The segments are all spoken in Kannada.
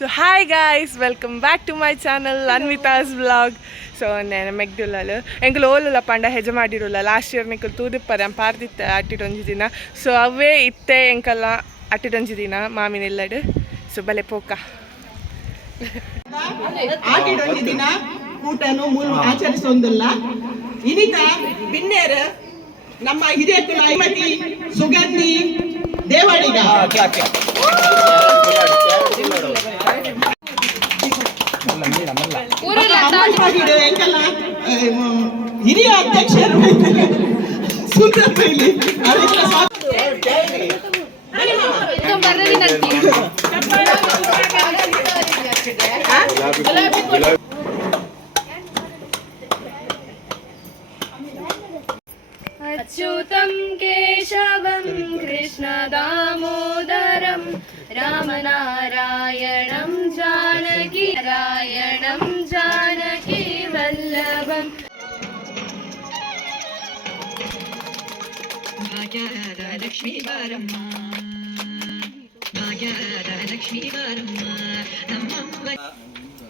So hi guys welcome back to my channel Anvita's blog so ನೆನೆ ಮೆಗ್ದುಲಲು ಎಂಕುಲು ಓಲುಲ ಪಂಡ ಹೆಜ ಮಾಡಿರುಲ್ಲ. ಲಾಸ್ಟ್ ಇಯರ್ ನಿಕುಲು ತೂದಿಪ್ಪರೆ ಪಾರ್ದಿತ್ತ ಅಟ್ಟಿಟೊಂಜಿ ದಿನ. ಸೊ ಅವೇ ಇತ್ತೆ ಎಂಕಲ್ಲ ಅಟ್ಟಿಟೊಂಜಿ ದಿನ ಮಾಮಿನ ಇಲ್ಲಡು ಸೊ ಬಲೆ ಪೋಕ. ಆಟಿಡೊಂದು ದಿನ ಊಟನು ಮೂಲ ಆಚರಿಸೊಂದಿಲ್ಲ. ಇನಿತ ಬಿನ್ನೇರ ನಮ್ಮ ಸುಗಂಧಿ ದೇವಾಡಿಗ ಹಿರಿಯ ಅಧ್ಯಕ್ಷರು ಸುಂದರ ಪೈಲಿ ಅವರಿಗೆಲ್ಲ ಸ್ವಾಗತ. अच्युतं केशवं कृष्णदामोदरं रामनारायणं जानकी नारायणं जानकी वल्लभम् ಭಾಗ್ಯದ ಲಕ್ಷ್ಮೀ ಬಾರಮ್ಮ ಭಾಗ್ಯದ ಲಕ್ಷ್ಮೀ ಬಾರಮ್ಮ ನಮ್ಮಮ್ಮ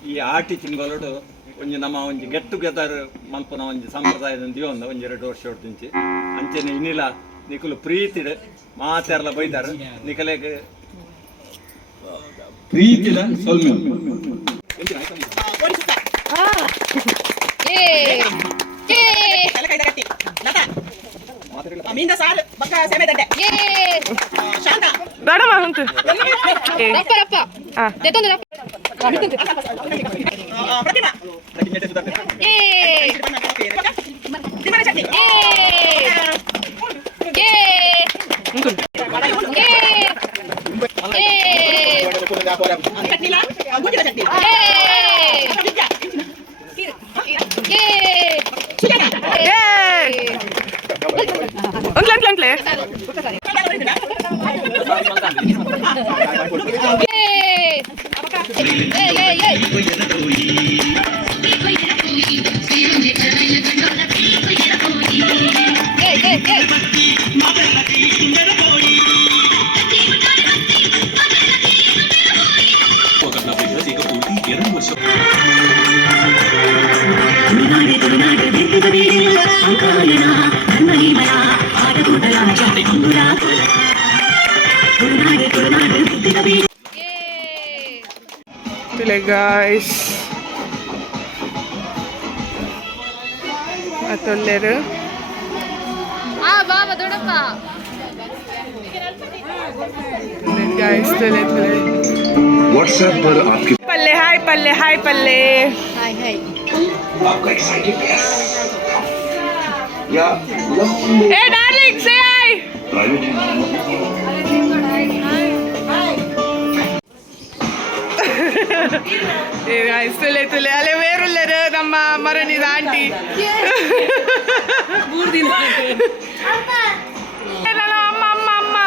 ಈ ಆಟಿ ತಿಂಗಳು ಒಂಜಿ ನಮ್ಮ ಒಂಜಿ ಗೆಟ್ ಟುಗೆದರ್ ಮಲ್ಪನ ಒಂಜಿ ಸಂಪ್ರದಾಯದ ದಿವೊಂದ ಒಂಜಿ ಎರಡು ವರ್ಷ ಹೊಡ್ತಿಂಚಿ ಅಂಚನೆ ಇನ್ನಿಲ ನಿಕುಲು ಪ್ರೀತಿಡ್ ಮಾತೆರ್ಲ ಬೈದಾರ ನಿಕಲೆಗ್ ಪ್ರೀತಿದ ಸೌಮ್ಯ. ಪ್ರತಿಮಾ ಸಾರು ಬಕ್ಕ ಸೆಮೆ ದಡ್ಡೆ ಶಾಂತ ದೊಡಮ ಉಂಟು ಹಾಂ ಆ, ಪ್ರತಿಮಾ. ತಿಮ್ಮನ chutney Angle, angle, angle. Pila guys. Ato letter. Ah, baba, dodappa. Then guys, tele tele. WhatsApp पर आपकी पल्ले hi. ತುಲೆ ತುಲೆ ಅಲ್ಲೇ ಬೇರುಲ್ಲೆರು ನಮ್ಮ ಮರಣಿದ ಆಂಟಿ ಮೂರು ದಿನ ಅಮ್ಮ ಅಮ್ಮ ಅಮ್ಮ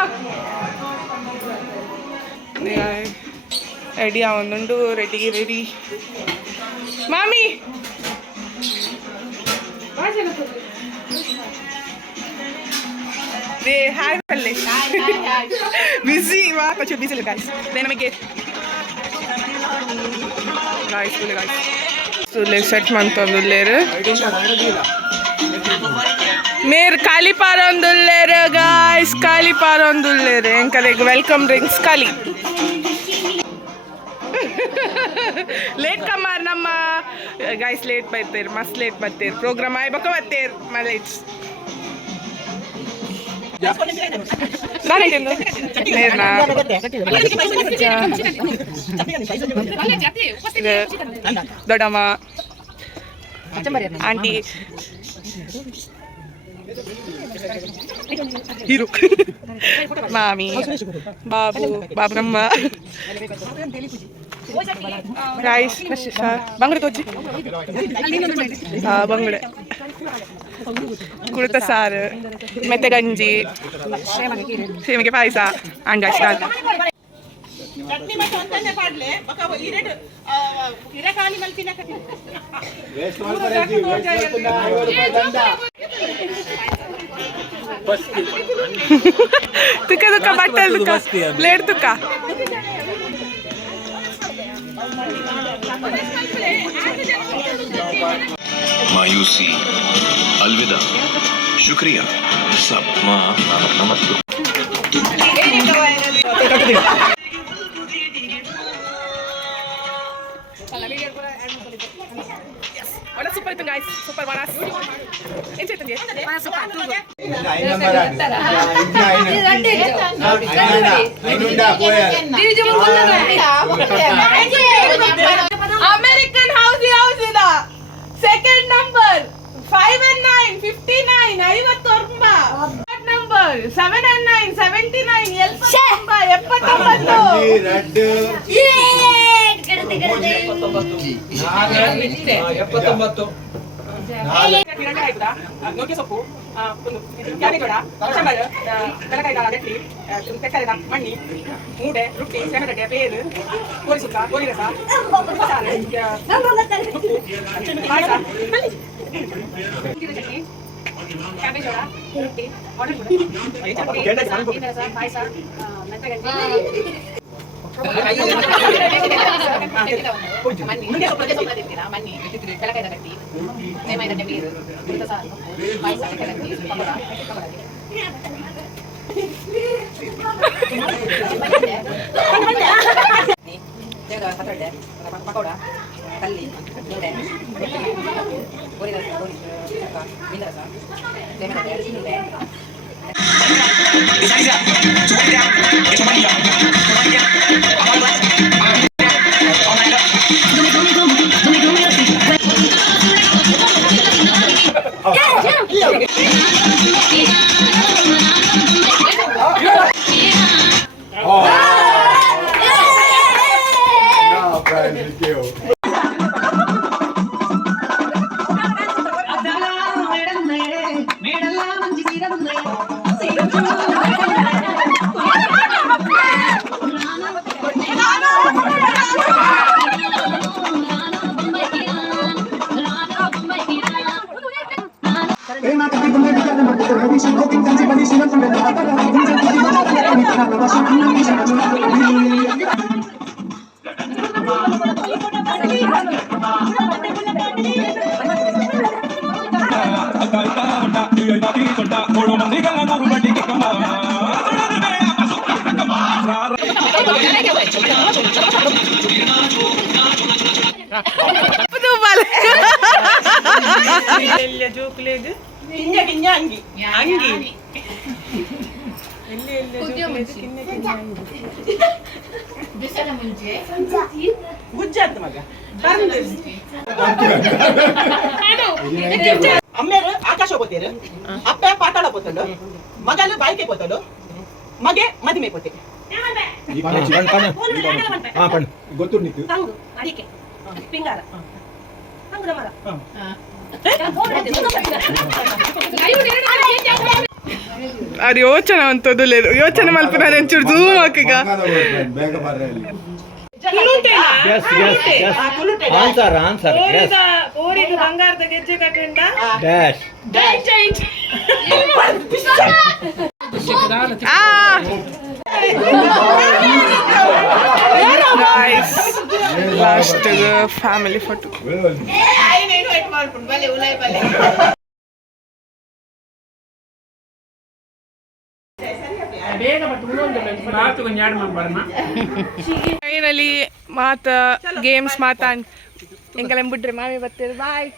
ರೆಡಿ ಅವನುಂಡು ರೆಡಿಗೆ ರೆಡಿ ಮಾಮಿ ಏ ಹಾಯ್ ಪಲ್ಲಿ ಬಿಸಿ ವಾ ಪಚ ಬಿಸಿ ಗಾಯ್ಸ್ ಗಾಯ್ಸ್ ಇಲ್ಲ ಗಾಯ್ಸ್ ಸು ಸೆಟ್ ಮಂತ್ ಮೇರ್ ಖಾಲಿ ಪಾರೊಂದು ಗಾಯ್ಸ್ ಖಾಲಿ ಪಾರೊಂದು ಲೇರ್ ವೆಲ್ಕಮ್ ಡ್ರಿಂಕ್ಸ್ ಖಾಲಿ ಲೇಟ್ ಕಮ್ಮಾರ್ ನಮ್ಮ ಗಾಯ್ಸ್ ಲೇಟ್ ಬರ್ತೇರ್ ಮಸ್ತ್ ಲೇಟ್ ಬರ್ತೇರ್ ಪ್ರೋಗ್ರಾಮ್ ಆಯ್ಬಕ ಬರ್ತೇರ್ ಮೈ ಲೈಟ್ಸ್ ದೊಡ್ಡಮ್ಮ ಆಂಟಿ ಹೀರೋ ಮಾಮಿ ಬಾಬು ಬಾಬ್ರಮ್ಮ ರೈಸ್ ಬಂಗಡೆ ತೋಚಿ ಬಂಗಡೆ. ಕುಳಿತ ಸಾರು ಮೆತ್ತೆ ಗಂಜಿ ಸೇಮಿಗೆ ಪಾಯಸ ಅಂಡ ತುಕ್ಕ ತುಕ್ಕ ಬಟ್ಟಲ್ ತುಕ್ಕ ಪ್ಲೇಟ್ ತುಕ್ಕ Mayusi, Alvida, Shukriya, Sab, Ma, Namaste. Super guys, super panas. Ini number five and nine fifty nine ಐವತ್ತೊಂಬ number seven and nine seventy nine ಎಪ್ಪತ್ತೊಂಬತ್ತು. ಎಪ್ಪತ್ತೊಂಬತ್ತು. ನುಗ್ಗೆ ಸೊಪ್ಪು ಆ, ಒಂದು ಕ್ಯಾರೆಟ್ ಕೊತ್ತಂಬರಿ ಕಲಕಾಯ್ದ ಗಟ್ಟಿ ತೆಕ್ಕದ ಮಣ್ಣಿ ಮೂಡೆ ರೊಟ್ಟಿ ಸೆಣಗಡ್ಡೆ ಬೇರು ಕೋರಿ ಸುಕ್ಕ ಕೋರಿ ರಸ ಮಸಾಲೆ ಉಪ್ಪು ಹಸಿಮೆಣಸಿನ ಪಾಯಸ ಹಿಂದಿನ ಚಟ್ನಿ ಕ್ಯಾಬೇಜ್ ವಡ ರೊಟ್ಟಿ ವಾಟರ್ ಚಟ್ನಿ ರಸ ಪಾಯಸ ಮಣ್ಣಿ మన్ని పిల్లకాయ కట్టి మేమైందంటే మీరు పకోడా తల్లి నూనె గోరిరస గోరి మిల్లరస లెమన్ నూనె Tudo vale. ಪಕೋಡ ದೇವರ ಪತ್ರೊಡೆ ಪಕೋಡ ಕಲ್ಲಿ ಮೂಡೆ ಗೋರಿ ರಸ ಗೋರಿ ಚಕ್ಕ ಮೀನ ರಸ ಬೇಮೆ ಮೂಡೆ ಎಲ್ಲ ಜೋಕ್ಲೇದು ಕಿಂಜ ಕಿಂಜ ಅಂಗಿ ಅಂಗಿ ಎಲ್ಲಿ ಎಲ್ಲಿ ಜೋಕ್ಲೇದು ಕಿನ್ನ ಕಿನ್ನ ಅಂಗಿ. ಗುಜ್ಜ ಅಂತ ಮಗ ಅಮ್ಮೇರು ಆಕಾಶ ಹೋಗ್ತೀರ ಅಪ್ಪ ಪಾತಾಳ ಹೋಗ್ತಾಳು ಮಗಲು ಬಾಯ್ಕೆ ಹೋಗ್ತಾಳು ಮಗೆ ಮದಿಮೆ ಹೋಗ್ತಿ ಗೊತ್ತು ನಿಕ್ಕು ಅದು ಯೋಚನೆ ಅಂತದ್ದು లేదు ಯೋಚನೆ ಮಲ್ಪನ ಒಂಚೂರು ಝೂಮ್ ಹಾಕೀಗ ಆನ್ಸರ್ ಆನ್ಸರ್ ಬಂಗಾರದ ಗೆಜ್ಜೆ ಕಟ್ಟಂಡ dash last family photo finally ಮಾತ ಗೇಮ್ಸ್ ಮಾತಾನ್ ಎಂಕಲೆಂ ಬಿಡ್ರಿ ಮಾಮಿ ಬರ್ತೀರಿ ಬಾಯ್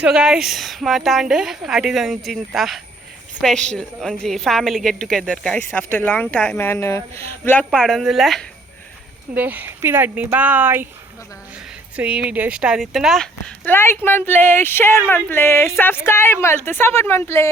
ಸೊ ಗಾಯ್ಸ್ ಮಾತಾಂಡ್. ಆಟಿದೊಂಜಿಂತ ಸ್ಪೆಷಲ್ ಒಂಜಿ family get together guys after long time an vlog ಪಾಡೊಂದಿಲ್ಲ ದೇ ಪಿದಾಡ್ನಿ ಬಾಯ್ ಸೊ ಈ ವಿಡಿಯೋ ಇಷ್ಟ ಆದಿತ್ತನ? ಲೈಕ್ ಮನ್ಪ್ಲೆ ಶೇರ್ ಮನ್ಪ್ಲೆ ಸಬ್ಸ್ಕ್ರೈಬ್ ಮಲ್ತು ಸಪೋರ್ಟ್ ಮನ್ಪ್ಲೆ.